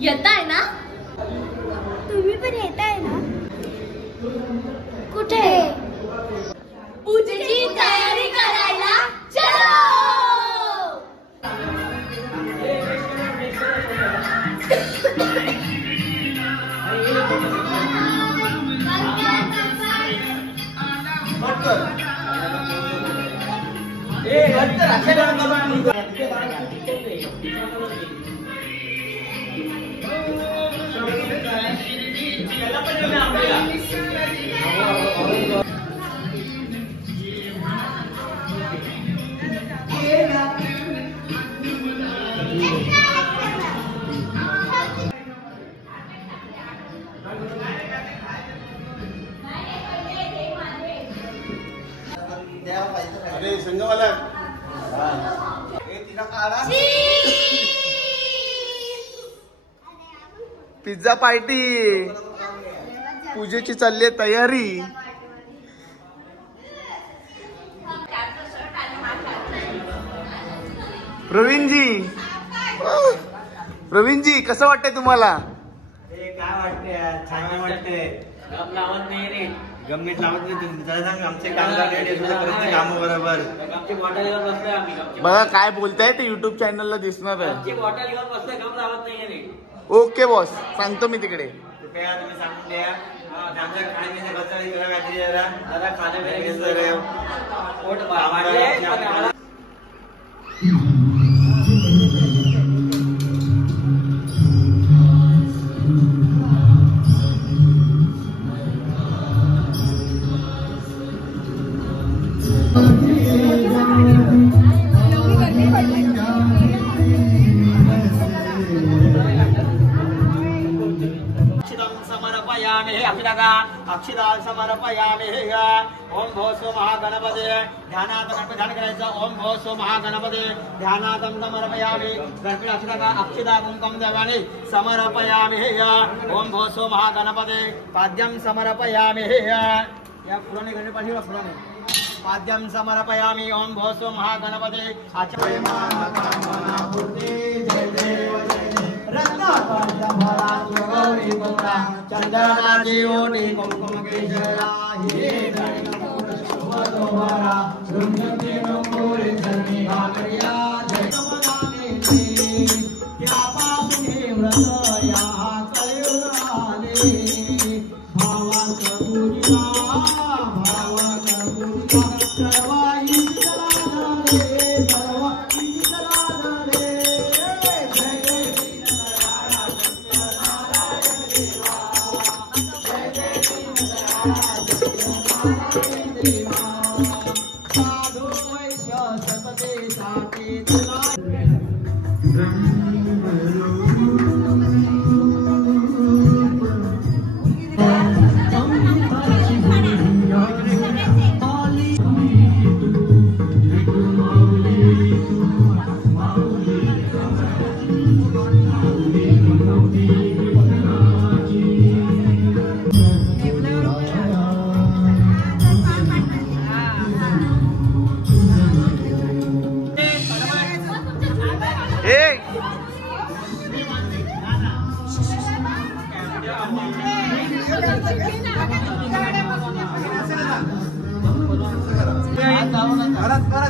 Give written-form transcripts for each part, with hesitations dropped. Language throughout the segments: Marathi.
येताय ना? तुम्ही पण येताय ना? कुठे? पूजेची तयारी करायला चलो. अरे संघवाला पिझ्झा पार्टी पूजेची चालली आहे तयारी. प्रवीणजी कसं वाटतंय तुम्हाला? काय वाटतंय? छान वाटतंय. गम लावत नाही रे. गमनीत लावत नाही तुम्ही. जरा सांग आमचे कामगार काम बरोबर. आमची बॉटल घेऊन बसलोय आम्ही. बघा काय बोलताय ते युट्यूब चॅनलला दिसणार आहे. आमची बॉटल घेऊन बसलोय. गम लावत नाहीये रे. ओके बॉस, सांगतो मी तिकडे. कृपया तुम्ही सांगून द्या. आमच्या खाण्यापिण्याच्या खर्चाळी करा काहीतरी जरा खाण्यापिण्याचं पोट वाढलंय. अक्षिदाल समर्पयामि. ओम भो स्व महागणपते ध्यानात ध्यान करायचं. ओम भो स्व महागणपते ध्यानातम समर्पयामि. गणपती अक्षदा अक्षिदा कुंकम देवानी समर्पयामि. ओम भो स्व महागणपते पाद्यम समर्पयामि. या पुराणे गणपती पुराणे पाद्यम समर्पयामि. ओम भो स्व महागणपते चंद्रना जीवनी कुमकुम केशरा हे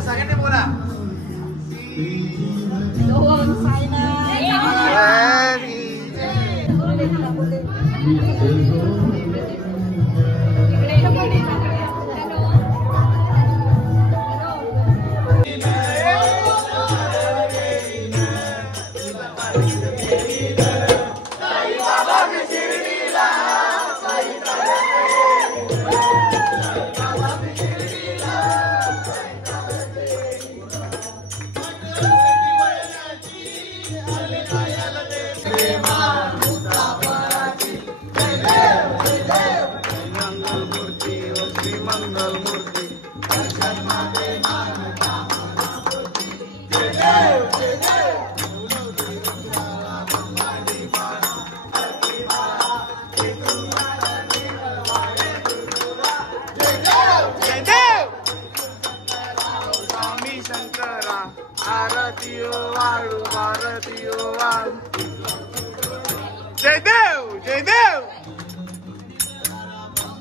सगळ्यांनी बोला. आरती ओ वाळू, आरती ओ वाळू. जयदेव जयदेव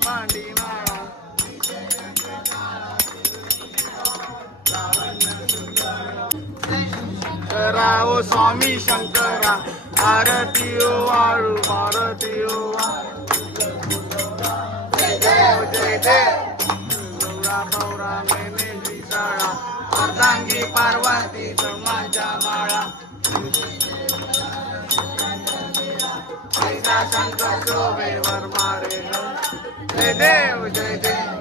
मांडी माळा राव स्वामी शंकरा आरती ओ वाळू भारती ओ जयदेव जयदेव गौरा पौरा मेने विसाळा अर्धांगी पार्वती ब्रह्माच्या माळा ऐसा शंकर शोभे वर मारे जयदेव जयदेव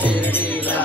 शिर्डीला